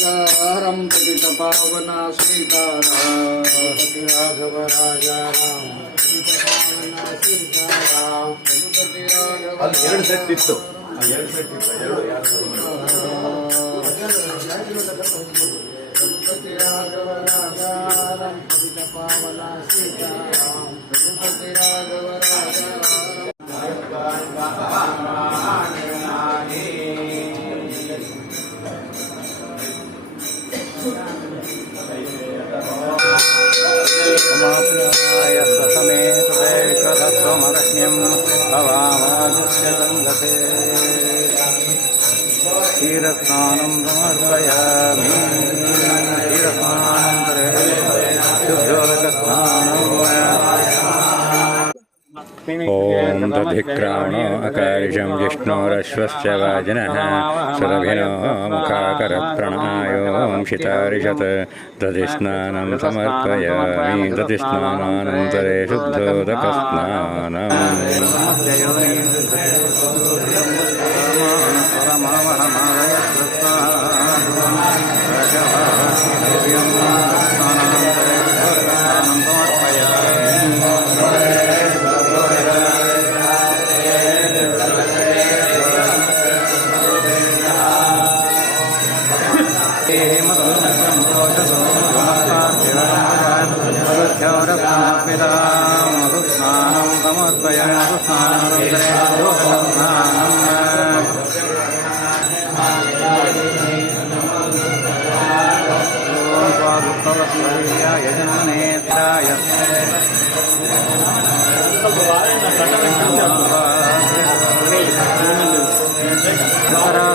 राघवराजारं पतितपावना सीताराम रघुपति राघवराजारं पतितपावना सीताराम रघुपति राघव ಎರಡು ಸೆಟ್ ಇತ್ತು रघुपति राघवराजारं पतितपावना सीताराम रघुपति राघवराजारं समेतमरण्यं भवामाजस्य सङ्गते क्षीरस्नानं समर्पयामि क्षीरस्नानन्तरे ॐ दधिक्रावणो अकारिषं जिष्णोरश्वश्च वाजिनः सुरभिनो मुखाकरप्रणआयो शितारिषत् दधिस्नानं समर्पयामि दधिस्नानानन्तरे शुद्धोदकस्नानम्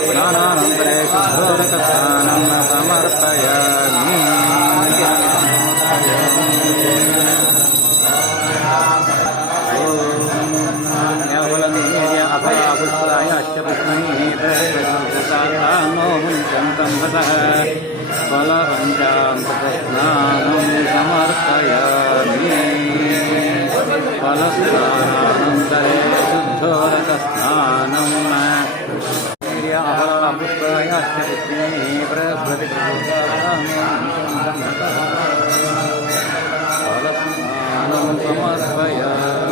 स्नानानन्तरे शुद्धोदकस्नानं समर्पयामि अभयापुष्पायाश्च पुष्पैः मुञ्चन्तं ततः फलपञ्चामृतस्नानं समर्पयामि फलस्नानानन्तरे शुद्धोदकस्नानं अभयापुष्पायाश्च पुष्पैः फलस्नानं समर्पयामि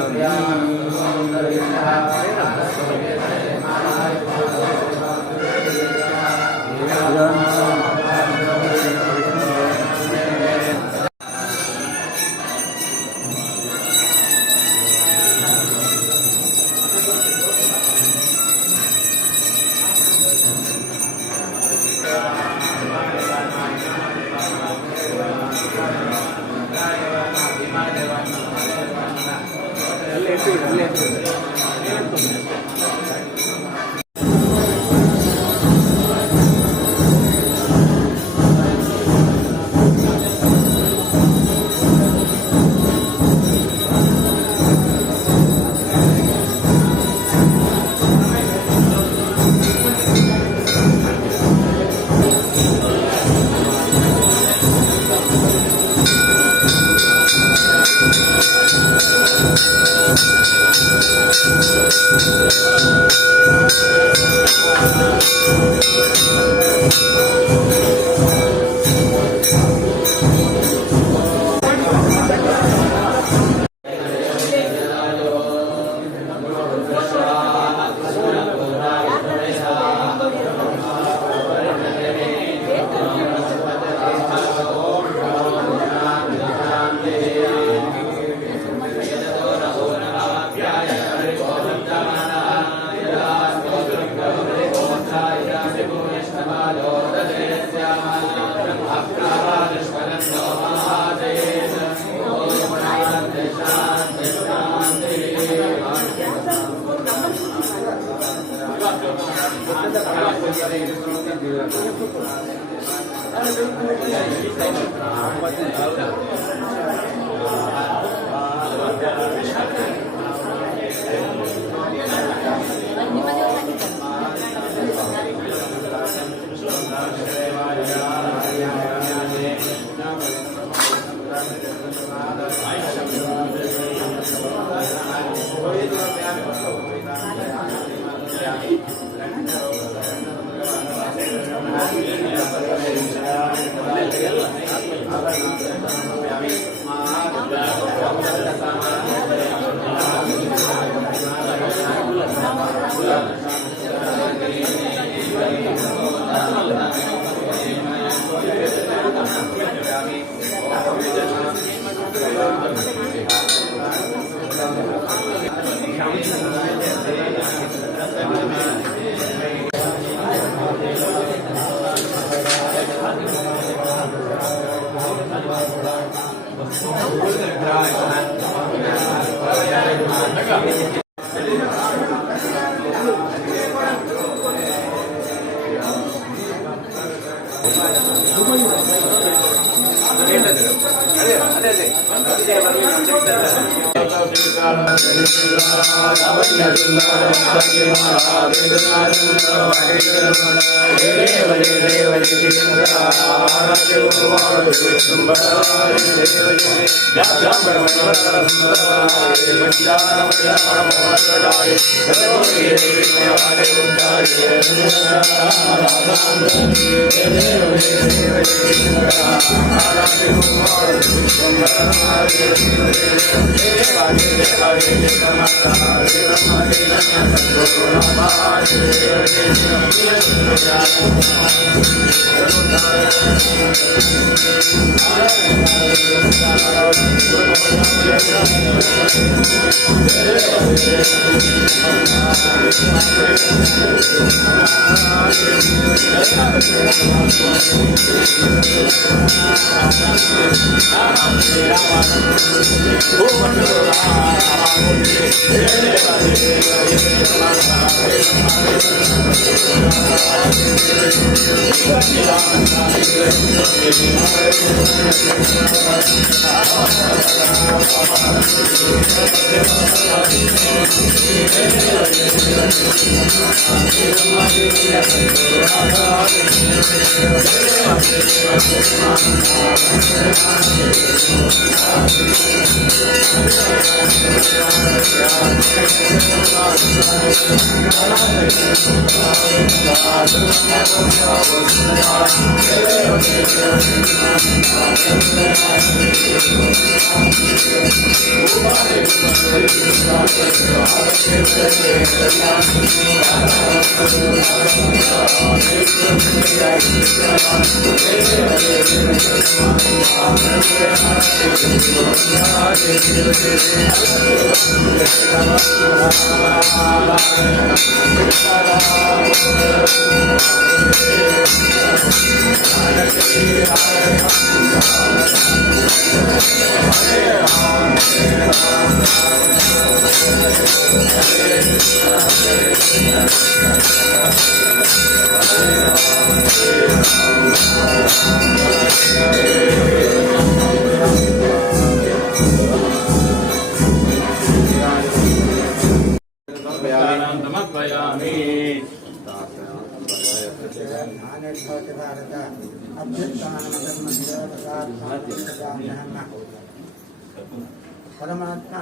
ಪರಮಾತ್ಮ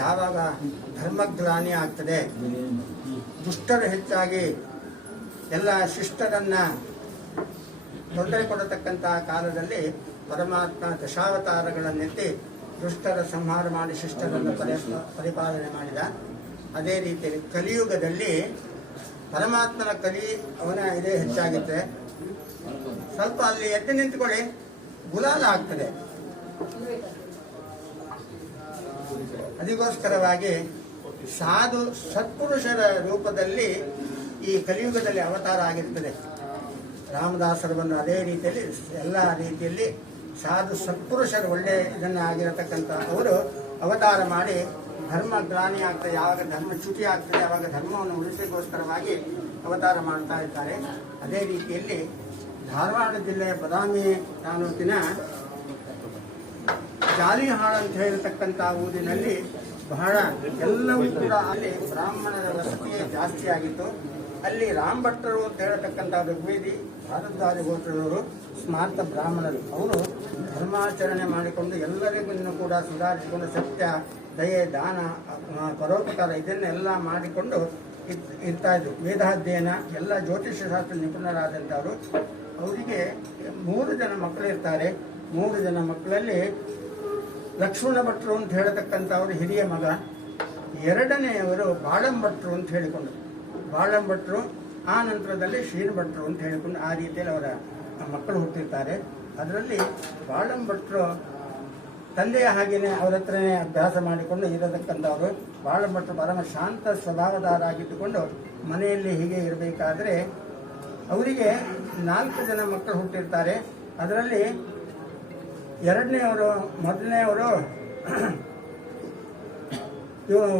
ಯಾವಾಗ ಧರ್ಮಗ್ಲಾನಿ ಆಗ್ತದೆ, ದುಷ್ಟರು ಹೆಚ್ಚಾಗಿ ಎಲ್ಲ ಶಿಷ್ಟರನ್ನ ತೊಂದರೆ ಕೊಡತಕ್ಕಂತಹ ಕಾಲದಲ್ಲಿ ಪರಮಾತ್ಮ ದಶಾವತಾರಗಳನ್ನೆತ್ತಿ ದುಷ್ಟರ ಸಂಹಾರ ಮಾಡಿ ಶಿಷ್ಟರನ್ನು ಪರಿಪಾಲನೆ ಮಾಡಿದ. ಅದೇ ರೀತಿಯಲ್ಲಿ ಕಲಿಯುಗದಲ್ಲಿ ಪರಮಾತ್ಮನ ಅವನ ಇದೇ ಹೆಚ್ಚಾಗುತ್ತೆ. ಸ್ವಲ್ಪ ಅಲ್ಲಿ ಎದ್ದು ನಿಂತುಕೊಳ್ಳಿ, ಗುಲಾಲ ಆಗ್ತದೆ. ಅದಕ್ಕೋಸ್ಕರವಾಗಿ ಸಾಧು ಸತ್ಪುರುಷರ ರೂಪದಲ್ಲಿ ಈ ಕಲಿಯುಗದಲ್ಲಿ ಅವತಾರ ಆಗಿರ್ತದೆ. ರಾಮದಾಸರವನ್ನು ಅದೇ ರೀತಿಯಲ್ಲಿ ಎಲ್ಲ ರೀತಿಯಲ್ಲಿ ಸಾಧು ಸತ್ಪುರುಷರು ಒಳ್ಳೆ ಇದನ್ನು ಆಗಿರತಕ್ಕಂಥ ಅವರು ಅವತಾರ ಮಾಡಿ ಧರ್ಮ ಗ್ಲಾನಿ ಆಗ್ತದೆ, ಯಾವಾಗ ಧರ್ಮ ಚ್ಯುತಿ ಆಗ್ತದೆ ಆವಾಗ ಧರ್ಮವನ್ನು ಉಳಿಸಲಿಕ್ಕೋಸ್ಕರವಾಗಿ ಅವತಾರ ಮಾಡ್ತಾ ಇರ್ತಾರೆ. ಅದೇ ರೀತಿಯಲ್ಲಿ ಧಾರವಾಡ ಜಿಲ್ಲೆಯ ಬದಾಮಿ ತಾಲೂಕಿನ ಜಾಲಿಹಾಳ ಅಂತ ಹೇಳಿರ್ತಕ್ಕಂಥ ಊರಿನಲ್ಲಿ ಬಹಳ ಎಲ್ಲವೂ ಕೂಡ ಅಲ್ಲಿ ಬ್ರಾಹ್ಮಣರ ವಸತಿಯೇ ಜಾಸ್ತಿ ಆಗಿತ್ತು. ಅಲ್ಲಿ ರಾಮಭಟ್ರು ಅಂತ ಹೇಳತಕ್ಕಂಥ ಋಗ್ವೇದಿ ಭಾರದ್ವಾಜ ಗೋತ್ರದವರು ಸ್ಮಾರ್ತ ಬ್ರಾಹ್ಮಣರು. ಅವರು ಧರ್ಮಾಚರಣೆ ಮಾಡಿಕೊಂಡು ಎಲ್ಲರಿಗೂ ಕೂಡ ಸುಧಾರಿಸಿಕೊಂಡು ಸತ್ಯ, ದಯೆ, ದಾನ, ಪರೋಪಕಾರ ಇದನ್ನೆಲ್ಲ ಮಾಡಿಕೊಂಡು ಇರ್ತಾ ಇದ್ರು. ವೇದಾಧ್ಯಯನ ಎಲ್ಲ ಜ್ಯೋತಿಷ್ಯ ಶಾಸ್ತ್ರ ನಿಪುಣರಾದಂಥವರು. ಅವರಿಗೆ 3 ಜನ ಮಕ್ಕಳಿರ್ತಾರೆ. 3 ಜನ ಮಕ್ಕಳಲ್ಲಿ ಲಕ್ಷ್ಮಣ ಭಟ್ರು ಅಂತ ಹೇಳತಕ್ಕಂಥವ್ರು ಹಿರಿಯ ಮಗ. 2ನೇಯವರು ಬಾಳಂಭಟ್ರು ಅಂತ ಹೇಳಿಕೊಂಡರು. ಬಾಳಂಭಟ್ರು ಆ ನಂತರದಲ್ಲಿ ಶ್ರೀನಭಟ್ರು ಅಂತ ಹೇಳಿಕೊಂಡು ಆ ರೀತಿಯಲ್ಲಿ ಅವರ ಮಕ್ಕಳು ಹುಟ್ಟಿರ್ತಾರೆ. ಅದರಲ್ಲಿ ಬಾಳಂಭಟ್ರು ತಂದೆಯ ಹಾಗೆಯೇ ಅವರ ಹತ್ರನೇ ಅಭ್ಯಾಸ ಮಾಡಿಕೊಂಡು ಇರತಕ್ಕಂಥವರು. ಬಾಳಂಭಟ್ರು ಪರಮ ಶಾಂತ ಸ್ವಭಾವದಾರಾಗಿದ್ದುಕೊಂಡು ಮನೆಯಲ್ಲಿ ಹೀಗೆ ಇರಬೇಕಾದ್ರೆ ಅವರಿಗೆ 4 ಜನ ಮಕ್ಕಳು ಹುಟ್ಟಿರ್ತಾರೆ. ಅದರಲ್ಲಿ ಮೊದಲನೆಯವರು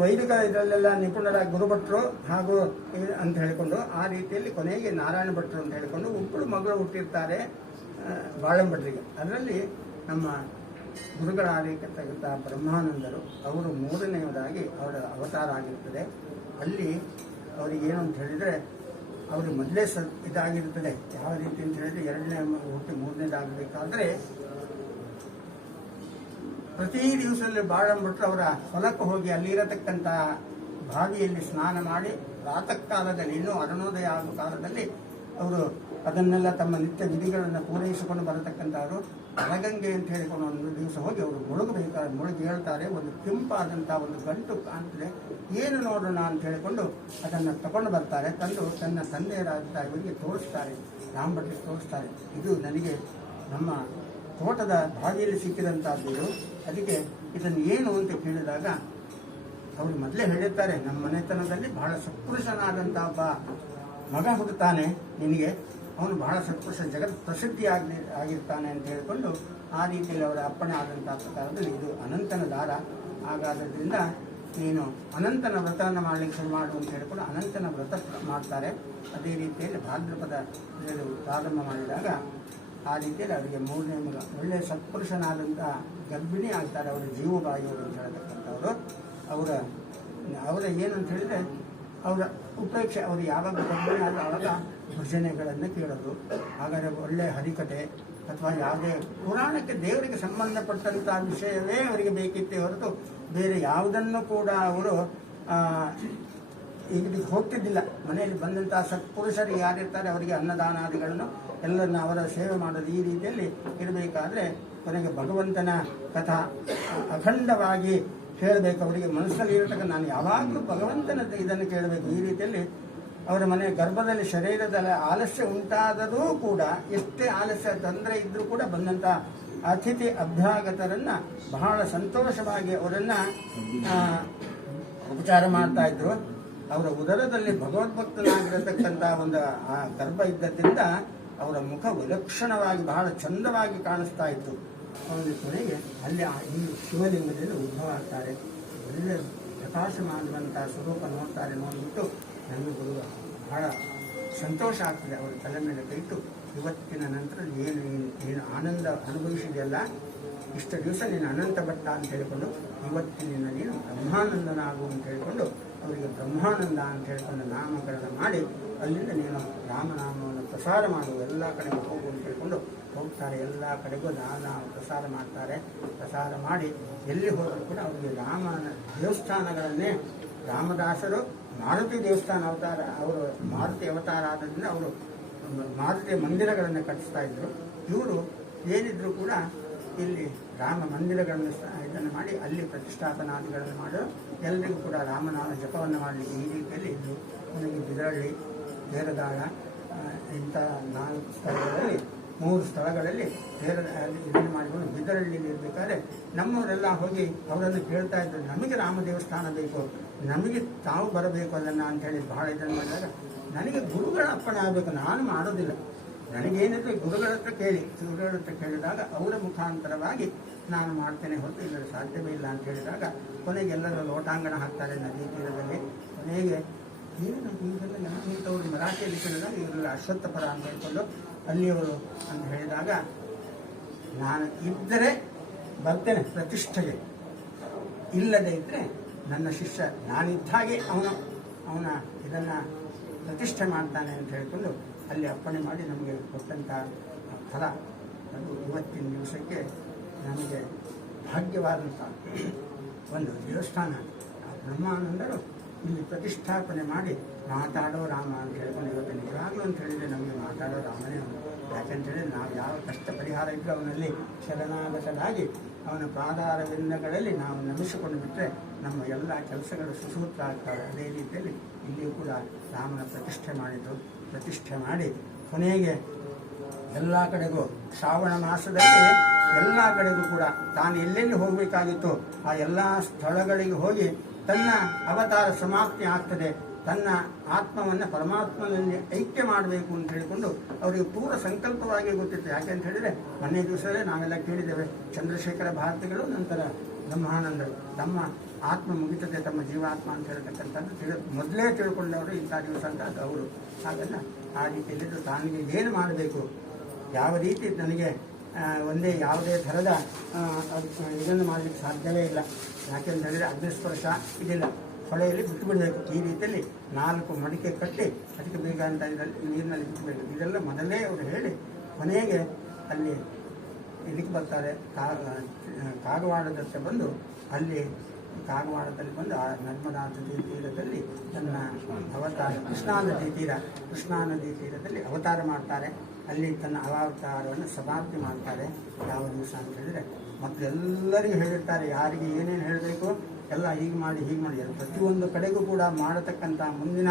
ವೈದಿಕ ಇದರಲ್ಲೆಲ್ಲ ನಿಪುಣರ ಗುರುಭಟ್ರು ಹಾಗೂ ಅಂತ ಹೇಳಿಕೊಂಡು ಆ ರೀತಿಯಲ್ಲಿ ಕೊನೆಗೆ ನಾರಾಯಣ ಭಟ್ರು ಅಂತ ಹೇಳಿಕೊಂಡು ಒಬ್ಬಳು ಮಗಳು ಹುಟ್ಟಿರ್ತಾರೆ ಬಾಳಂಭಟ್ರಿಗೆ. ಅದರಲ್ಲಿ ನಮ್ಮ ಗುರುಗಳಾಗಿರ್ತಕ್ಕಂಥ ಬ್ರಹ್ಮಾನಂದರು ಅವರು 3ನೇದಾಗಿ ಅವರ ಅವತಾರ ಆಗಿರ್ತದೆ. ಅಲ್ಲಿ ಅವರಿಗೆ ಏನು ಅಂತ ಹೇಳಿದರೆ ಅವ್ರಿಗೆ ಮೊದಲೇ ಇದಾಗಿರ್ತದೆ. ಯಾವ ರೀತಿ ಅಂತ ಹೇಳಿದ್ರೆ 2ನೇ ಹುಟ್ಟಿ 3ನೇದಾಗಬೇಕಾದ್ರೆ ಪ್ರತಿ ದಿವಸದಲ್ಲಿ ಬಾಳಂಭಟ್ರು ಅವರ ಹೊಲಕ್ಕೆ ಹೋಗಿ ಅಲ್ಲಿರತಕ್ಕಂಥ ಬಾವಿಯಲ್ಲಿ ಸ್ನಾನ ಮಾಡಿ ಪ್ರಾತಃ ಕಾಲದಲ್ಲಿ ಇನ್ನೂ ಅರುಣೋದಯ ಆಗುವ ಕಾಲದಲ್ಲಿ ಅವರು ಅದನ್ನೆಲ್ಲ ತಮ್ಮ ನಿತ್ಯ ವಿಧಿಗಳನ್ನು ಪೂರೈಸಿಕೊಂಡು ಬರತಕ್ಕಂಥವರು ಅಲಗಂಗೆ ಅಂತ ಹೇಳಿಕೊಂಡು ಒಂದು ದಿವಸ ಹೋಗಿ ಅವರು ಮುಳುಗಿ ಹೇಳ್ತಾರೆ. ಒಂದು ಕೆಂಪಾದಂಥ ಒಂದು ಗಂಟು ಕಾಣ್ತದೆ, ಏನು ನೋಡೋಣ ಅಂತ ಹೇಳಿಕೊಂಡು ಅದನ್ನು ತಗೊಂಡು ಬರ್ತಾರೆ. ತಂದು ತನ್ನ ತಂದೆಯರಾದ ಇವರಿಗೆ ತೋರಿಸ್ತಾರೆ, ರಾಮಭಟ್ರಿಗೆ ತೋರಿಸ್ತಾರೆ. ಇದು ನನಗೆ ನಮ್ಮ ತೋಟದ ಬಾವಿಯಲ್ಲಿ ಸಿಕ್ಕಿದಂಥದ್ದು. ಅದಕ್ಕೆ ಇದನ್ನು ಏನು ಅಂತ ಕೇಳಿದಾಗ ಅವರು ಮೊದಲೇ ಹೇಳಿರ್ತಾರೆ, ನಮ್ಮ ಮನೆತನದಲ್ಲಿ ಬಹಳ ಸತ್ಪುರುಷನಾದಂಥ ಒಬ್ಬ ಮಗ ಹುಡುತಾನೆ ನಿನಗೆ, ಅವನು ಬಹಳ ಸತ್ಪುರುಷ, ಜಗತ್ ಪ್ರಸಿದ್ಧಿ ಆಗಿರ್ತಾನೆ ಅಂತ ಹೇಳಿಕೊಂಡು ಆ ರೀತಿಯಲ್ಲಿ ಅವರ ಅಪ್ಪಣೆ ಆದಂಥ ಪ್ರಕಾರದಲ್ಲಿ ಇದು ಅನಂತನ ದಾರ. ಹಾಗಾದ್ರಿಂದ ನೀನು ಅನಂತನ ವ್ರತವನ್ನು ಮಾಡಲಿಕ್ಕೆ ಶುರು ಮಾಡು ಅಂತ ಹೇಳಿಕೊಂಡು ಅನಂತನ ವ್ರತ ಮಾಡ್ತಾರೆ. ಅದೇ ರೀತಿಯಲ್ಲಿ ಭಾದ್ರಪದ ಪ್ರಾರಂಭ ಮಾಡಿದಾಗ ಆ ರೀತಿಯಲ್ಲಿ ಅವರಿಗೆ 3ನೇ ಮಗ ಒಳ್ಳೆಯ ಸತ್ಪುರುಷನಾದಂಥ ಗರ್ಭಿಣಿ ಆಗ್ತಾರೆ. ಅವರು ಜೀವಬಾಯಿಯವರು ಅಂತ ಹೇಳ್ತಕ್ಕಂಥವ್ರು. ಅವರ ಏನು ಅಂತ ಹೇಳಿದರೆ ಅವರ ಉಪೇಕ್ಷೆ, ಅವರು ಯಾವಾಗ ಗರ್ಭಿಣಿ ಆದರೂ ಆವಾಗ ಭಜನೆಗಳನ್ನು ಕೇಳೋದು. ಹಾಗಾದರೆ ಒಳ್ಳೆಯ ಹರಿಕತೆ ಅಥವಾ ಯಾವುದೇ ಪುರಾಣಕ್ಕೆ ದೇವರಿಗೆ ಸಂಬಂಧಪಟ್ಟಂಥ ವಿಷಯವೇ ಅವರಿಗೆ ಬೇಕಿತ್ತೇ ಹೊರತು ಬೇರೆ ಯಾವುದನ್ನು ಕೂಡ ಅವರು ಈಗ ಹೋಗ್ತಿದ್ದಿಲ್ಲ. ಮನೆಯಲ್ಲಿ ಬಂದಂತಹ ಸತ್ಪುರುಷರು ಯಾರಿರ್ತಾರೆ ಅವರಿಗೆ ಅನ್ನದಾನಾದಿಗಳನ್ನು ಎಲ್ಲರನ್ನ ಅವರ ಸೇವೆ ಮಾಡೋದು ಈ ರೀತಿಯಲ್ಲಿ ಇರಬೇಕಾದ್ರೆ ಕೊನೆಗೆ ಭಗವಂತನ ಕಥಾ ಅಖಂಡವಾಗಿ ಹೇಳಬೇಕು. ಅವರಿಗೆ ಮನಸ್ಸಲ್ಲಿ ಇರತಕ್ಕ ನಾನು ಯಾವಾಗಲೂ ಭಗವಂತನ ಇದನ್ನು ಕೇಳಬೇಕು. ಈ ರೀತಿಯಲ್ಲಿ ಅವರ ಮನೆ ಗರ್ಭದಲ್ಲಿ ಶರೀರದ ಆಲಸ್ಯ ಉಂಟಾದರೂ ಕೂಡ ಎಷ್ಟೇ ಆಲಸ್ಯ ತೊಂದರೆ ಇದ್ರೂ ಕೂಡ ಬಂದಂಥ ಅತಿಥಿ ಅಭ್ಯಾಗತರನ್ನ ಬಹಳ ಸಂತೋಷವಾಗಿ ಅವರನ್ನ ಉಪಚಾರ ಮಾಡ್ತಾ ಇದ್ರು. ಅವರ ಉದರದಲ್ಲಿ ಭಗವದ್ಭಕ್ತನಾಗಿರತಕ್ಕಂಥ ಒಂದು ಆ ಗರ್ಭ ಇದ್ದದ್ರಿಂದ ಅವರ ಮುಖ ವಿಲಕ್ಷಣವಾಗಿ ಬಹಳ ಚಂದವಾಗಿ ಕಾಣಿಸ್ತಾ ಇತ್ತು. ಅವನ ಕೊನೆಗೆ ಅಲ್ಲಿ ಈ ಶಿವಲಿಂಗದಲ್ಲಿ ಉದ್ಭವ ಆಗ್ತಾರೆ. ಒಳ್ಳೆ ಪ್ರಕಾಶ ಮಾಡುವಂಥ ಸ್ವರೂಪ ನೋಡ್ತಾರೆ. ನೋಡಿಬಿಟ್ಟು ನನಗೆ ಬಹಳ ಸಂತೋಷ ಆಗ್ತದೆ. ಅವರ ತಲೆ ಮೇಲೆ ಕೈಟು ಇವತ್ತಿನ ನಂತರ ಏನು ಆನಂದ ಅನುಭವಿಸಿದೆಯಲ್ಲ, ಇಷ್ಟು ದಿವಸ ನೀನು ಅನಂತ ಭಟ್ಟ ಅಂತ ಹೇಳಿಕೊಂಡು ಇವತ್ತಿನ ನೀನು ಬ್ರಹ್ಮಾನಂದನಾಗು ಅಂತ ಹೇಳಿಕೊಂಡು ಅವರಿಗೆ ಬ್ರಹ್ಮಾನಂದ ಅಂತ ಹೇಳಿಕೊಂಡು ನಾಮಕರಣ ಮಾಡಿ ಅಲ್ಲಿಂದ ನೀನು ರಾಮನಾಮವನ್ನು ಪ್ರಸಾರ ಮಾಡು, ಎಲ್ಲ ಕಡೆಗೂ ಹೋಗು ಅಂತ ಹೇಳ್ಕೊಂಡು ಹೋಗ್ತಾರೆ. ಎಲ್ಲ ಕಡೆಗೂ ಪ್ರಸಾರ ಮಾಡ್ತಾರೆ. ಪ್ರಸಾರ ಮಾಡಿ ಎಲ್ಲಿ ಹೋದರೂ ಕೂಡ ಅವರಿಗೆ ರಾಮನ ದೇವಸ್ಥಾನಗಳನ್ನೇ ರಾಮದಾಸರು ಮಾರುತಿ ದೇವಸ್ಥಾನ ಅವತಾರ, ಅವರು ಮಾರುತಿ ಅವತಾರ ಆದ್ರಿಂದ ಅವರು ಮಾರುತಿ ಮಂದಿರಗಳನ್ನು ಕಟ್ಟಿಸ್ತಾ ಇದ್ರು. ಇವರು ಏನಿದ್ರು ಕೂಡ ಇಲ್ಲಿ ರಾಮ ಮಂದಿರಗಳನ್ನು ಇದನ್ನು ಮಾಡಿ ಅಲ್ಲಿ ಪ್ರತಿಷ್ಠಾಪನಾದಿಗಳನ್ನು ಮಾಡೋ ಎಲ್ಲರಿಗೂ ಕೂಡ ರಾಮನಾಮ ಜಪವನ್ನು ಮಾಡಲಿಕ್ಕೆ ಈ ರೀತಿಯಲ್ಲಿ ಇದ್ದು ನನಗೆ ಬಿದರಳ್ಳಿ, ತೇರದಾಳ ಇಂಥ 4 ಸ್ಥಳಗಳಲ್ಲಿ 3 ಸ್ಥಳಗಳಲ್ಲಿ ಇದನ್ನು ಮಾಡಿಕೊಂಡು ಬಿದರಳ್ಳಿಯಲ್ಲಿ ಇರಬೇಕಾದ್ರೆ ನಮ್ಮವರೆಲ್ಲ ಹೋಗಿ ಅವರನ್ನು ಕೇಳ್ತಾ ಇದ್ರು, ನಮಗೆ ರಾಮ ದೇವಸ್ಥಾನ ಬೇಕು, ನಮಗೆ ತಾವು ಬರಬೇಕು ಅದನ್ನು ಅಂಥೇಳಿ ಬಹಳ ಇದನ್ನು ಮಾಡಿದಾಗ ನನಗೆ ಗುರುಗಳ ಅಪ್ಪಣೆ ಆಗಬೇಕು, ನಾನು ಮಾಡೋದಿಲ್ಲ, ನನಗೇನಿದ್ರೆ ಗುರುಗಳ ಹತ್ರ ಕೇಳಿದಾಗ ಅವರ ಮುಖಾಂತರವಾಗಿ ನಾನು ಮಾಡ್ತೇನೆ ಹೊರತು ಇಲ್ಲ ಸಾಧ್ಯವೇ ಇಲ್ಲ ಅಂತ ಹೇಳಿದಾಗ ಕೊನೆಗೆ ಎಲ್ಲರೂ ಲೋಟಾಂಗಣ ಹಾಕ್ತಾರೆ ನದಿ ತೀರದಲ್ಲಿ. ಕೊನೆಗೆ ಏನು ಈಗೆಲ್ಲ ಇಂಥವ್ರು ಮರಾಠಿಯಲ್ಲಿ ಕೇಳಿದಾಗ ಇವರೆಲ್ಲ ಅಶ್ವತ್ಥಪರ ಅಂತ ಹೇಳ್ಕೊಂಡು ಅಲ್ಲಿಯವರು ಅಂತ ಹೇಳಿದಾಗ ನಾನು ಇದ್ದರೆ ಬರ್ತೇನೆ ಪ್ರತಿಷ್ಠೆಗೆ, ಇಲ್ಲದೇ ಇದ್ದರೆ ನನ್ನ ಶಿಷ್ಯ ನಾನಿದ್ದ ಹಾಗೆ ಅವನ ಇದನ್ನು ಪ್ರತಿಷ್ಠೆ ಮಾಡ್ತಾನೆ ಅಂತ ಹೇಳಿಕೊಂಡು ಅಲ್ಲಿ ಅಪ್ಪಣೆ ಮಾಡಿ ನಮಗೆ ಕೊಟ್ಟಂಥ ಫಲ ಅದು ಇವತ್ತಿನ ದಿವಸಕ್ಕೆ ನಮಗೆ ಭಾಗ್ಯವಾದಂಥ ಒಂದು ದೇವಸ್ಥಾನ. ಬ್ರಹ್ಮಾನಂದರು ಇಲ್ಲಿ ಪ್ರತಿಷ್ಠಾಪನೆ ಮಾಡಿ ಮಾತಾಡೋ ರಾಮ ಅಂತ ಹೇಳ್ಕೊಂಡು ಇವತ್ತು ನಿಜವಾಗ್ಲೂ ಅಂತ ಹೇಳಿದರೆ ನಮಗೆ ಮಾತಾಡೋ ರಾಮನೇ ಅವನು. ಯಾಕೆಂತೇಳಿದ್ರೆ ನಾವು ಯಾವ ಕಷ್ಟ ಪರಿಹಾರ ಇದ್ದರೂ ಅವನಲ್ಲಿ ಶರಣಾಗತರಾಗಿ ಅವನ ಪಾದಾರವಿಂದಗಳಲ್ಲಿ ನಾವು ನಮಿಸಿಕೊಂಡು ಬಿಟ್ಟರೆ ನಮ್ಮ ಎಲ್ಲ ಕೆಲಸಗಳು ಸುಸೂತ್ರ ಆಗ್ತವೆ. ಅದೇ ರೀತಿಯಲ್ಲಿ ಇಲ್ಲಿಯೂ ಕೂಡ ರಾಮನ ಪ್ರತಿಷ್ಠೆ ಮಾಡಿ ಕೊನೆಗೆ ಎಲ್ಲ ಕಡೆಗೂ ಶ್ರಾವಣ ಮಾಸದಲ್ಲಿ ಎಲ್ಲ ಕಡೆಗೂ ಕೂಡ ತಾನು ಎಲ್ಲೆಲ್ಲಿ ಹೋಗಬೇಕಾಗಿತ್ತು ಆ ಎಲ್ಲ ಸ್ಥಳಗಳಿಗೆ ಹೋಗಿ ತನ್ನ ಅವತಾರ ಸಮಾಪ್ತಿ ಆಗ್ತದೆ. ತನ್ನ ಆತ್ಮವನ್ನು ಪರಮಾತ್ಮನಲ್ಲಿ ಐಕ್ಯ ಮಾಡಬೇಕು ಅಂತ ಹೇಳಿಕೊಂಡು ಅವರಿಗೆ ಪೂರ್ವ ಸಂಕಲ್ಪವಾಗಿ ಗೊತ್ತಿತ್ತು. ಯಾಕೆ ಅಂತ ಹೇಳಿದರೆ ಮೊನ್ನೆ ದಿವಸವೇ ನಾವೆಲ್ಲ ಕೇಳಿದ್ದೇವೆ, ಚಂದ್ರಶೇಖರ ಭಾರತಿಗಳು ನಂತರ ಬ್ರಹ್ಮಾನಂದರು ತಮ್ಮ ಆತ್ಮ ಮುಗಿತದೆ, ತಮ್ಮ ಜೀವಾತ್ಮ ಅಂತ ಹೇಳ್ತಕ್ಕಂಥದ್ದು ಮೊದಲೇ ತಿಳ್ಕೊಂಡವರು ಇಂಥ ದಿವಸ ಅಂತ ಅದು ಅವರು. ಹಾಗೆಲ್ಲ ಆ ರೀತಿಯಲ್ಲಿದ್ದು ತಾನಿಗೆ ಏನು ಮಾಡಬೇಕು, ಯಾವ ರೀತಿ ನನಗೆ ಒಂದೇ ಯಾವುದೇ ಥರದ ಇದನ್ನು ಮಾಡಲಿಕ್ಕೆ ಸಾಧ್ಯವೇ ಇಲ್ಲ. ಯಾಕೆಂತ ಹೇಳಿದರೆ ಅಗ್ನಿಸ್ಪರ್ಶ ಇದಿಲ್ಲ, ಹೊಳೆಯಲ್ಲಿ ಬಿಟ್ಟು ಬಿಡಬೇಕು. ಈ ರೀತಿಯಲ್ಲಿ 4 ಮಡಿಕೆ ಕಟ್ಟಿ ಅದಕ್ಕೆ ಬೇಕಾದಂಥ ಇದರಲ್ಲಿ ನೀರಿನಲ್ಲಿ ಬಿಟ್ಟಬೇಕು. ಇದೆಲ್ಲ ಮೊದಲೇ ಅವರು ಹೇಳಿ ಕೊನೆಗೆ ಅಲ್ಲಿ ಇದಕ್ಕೆ ಬರ್ತಾರೆ, ಕಾಗವಾಡದತ್ತ ಬಂದು ಅಲ್ಲಿ ಕಾಗವಾಡದಲ್ಲಿ ಬಂದು ಆ ನರ್ಮದಾ ನದಿ ತೀರದಲ್ಲಿ ತನ್ನ ಅವತಾರ ಕೃಷ್ಣಾ ನದಿ ತೀರದಲ್ಲಿ ಅವತಾರ ಮಾಡ್ತಾರೆ. ಅಲ್ಲಿ ತನ್ನ ಅವತಾರವನ್ನು ಸಮಾಪ್ತಿ ಮಾಡ್ತಾರೆ. ಯಾವ ದಿವಸ ಅಂತ ಹೇಳಿದರೆ ಮೊದಲೆಲ್ಲರಿಗೂ ಹೇಳಿರ್ತಾರೆ ಯಾರಿಗೆ ಏನೇನು ಹೇಳಬೇಕು ಎಲ್ಲ ಹೀಗೆ ಮಾಡಿ ಪ್ರತಿಯೊಂದು ಕಡೆಗೂ ಕೂಡ ಮಾಡತಕ್ಕಂಥ ಮುಂದಿನ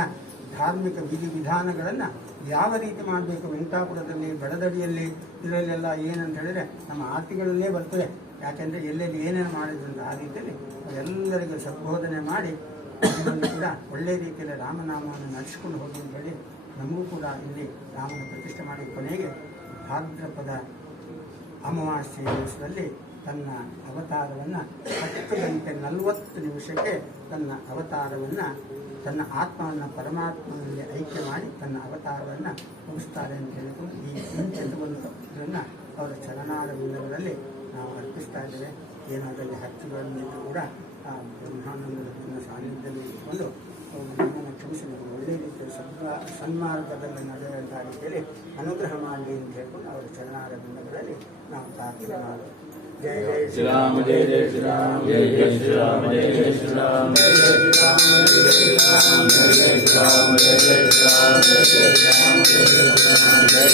ಧಾರ್ಮಿಕ ವಿಧಿವಿಧಾನಗಳನ್ನು ಯಾವ ರೀತಿ ಮಾಡಬೇಕು. ವೆಂಕಟಾಪುರದಲ್ಲಿ ಬೆಳದಡಿಯಲ್ಲಿ ಇದರಲ್ಲೆಲ್ಲ ಏನಂತ ಹೇಳಿದರೆ ನಮ್ಮ ಆರ್ತಿಗಳಲ್ಲೇ ಬರ್ತದೆ. ಯಾಕೆಂದರೆ ಎಲ್ಲೆಲ್ಲಿ ಏನೇನು ಮಾಡಿದ್ರಿಂದ ಆ ರೀತಿಯಲ್ಲಿ ಎಲ್ಲರಿಗೂ ಸಂಬೋಧನೆ ಮಾಡಿ ಇದನ್ನು ಕೂಡ ಒಳ್ಳೆಯ ರೀತಿಯಲ್ಲಿ ರಾಮನಾಮವನ್ನು ನಡೆಸಿಕೊಂಡು ಹೋಗಿ ಅಂತ ಹೇಳಿ ನಮಗೂ ಕೂಡ ಇಲ್ಲಿ ರಾಮನ ಪ್ರತಿಷ್ಠೆ ಮಾಡಿ ಕೊನೆಗೆ ಭಾದ್ರಪದ ಅಮಾವಾಸ್ಯೆ ದಿವಸದಲ್ಲಿ ತನ್ನ ಅವತಾರವನ್ನು 10:40 ತನ್ನ ಅವತಾರವನ್ನು ತನ್ನ ಆತ್ಮವನ್ನು ಪರಮಾತ್ಮನಲ್ಲಿ ಐಕ್ಯ ಮಾಡಿ ತನ್ನ ಅವತಾರವನ್ನು ಮುಗಿಸ್ತಾರೆ ಅಂತ ಹೇಳಿಕೊಂಡು ಈ ಇದನ್ನು ಅವರ ಚಲನಾರವಿಂದಗಳಲ್ಲಿ ನಾವು ಅರ್ಪಿಸ್ತಾ ಇದ್ದೇವೆ. ಏನಾದಲ್ಲಿ ಹಚ್ಚುಗಳಿಂದ ಕೂಡ ಆ ಬ್ರಹ್ಮಾನಂದನ ಸಾನ್ನಿಧ್ಯದಲ್ಲಿ ಇಟ್ಕೊಂಡು ನಮ್ಮನ್ನು ಕ್ಷಮಿಸಬೇಕು, ಒಳ್ಳೆಯ ರೀತಿಯ ಸನ್ಮಾರ್ಗದಲ್ಲಿ ನಡೆಯುವಂಥ ರೀತಿಯಲ್ಲಿ ಅನುಗ್ರಹ ಮಾಡಲಿ ಅಂತ ಹೇಳ್ಕೊಂಡು ಅವರ ಚಲನಾರವಿಂದಗಳಲ್ಲಿ ನಾವು ಪ್ರಾರ್ಥನೆ ಮಾಡೋದು. ಜಯ ಜಯ ಶ್ರೀರಾಮ, ಜಯ ಜಯ ಶ್ರೀರಾಮ, ಜಯ ಜಯ ಶ್ರೀರಾಮ, ಜಯ ಜಯ ಶ್ರೀರಾಮ, ಜಯ ಜಯ ಶ್ರೀರಾಮ, ಜಯ ಜಯ ಶ್ರೀರಾಮ, ಜಯ ಜಯ ಶ್ರೀರಾಮ, ಜಯ ಜಯ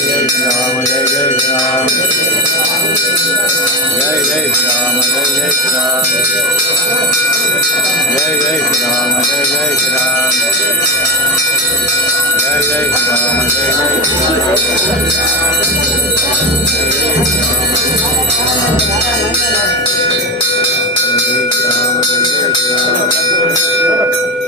ಶ್ರೀರಾಮ, ಜಯ ಜಯ ಶ್ರೀರಾಮ, ಜಯ ಜಯ ಶ್ರೀರಾಮ, ಜಯ ಜಯ ಶ್ರೀರಾಮ, ಜಯ ಜಯ ಶ್ರೀರಾಮ, ಜಯ ಜಯ ಶ್ರೀರಾಮ, ಜಯ ಜಯ ಶ್ರೀರಾಮ, ಜಯ ಜಯ ಶ್ರೀರಾಮ, ಜಯ ಜಯ ಶ್ರೀರಾಮ, ಜಯ ಜಯ ಶ್ರೀರಾಮ, ಜಯ ಜಯ ಶ್ರೀರಾಮ, ಜಯ ಜಯ ಶ್ರೀರಾಮ.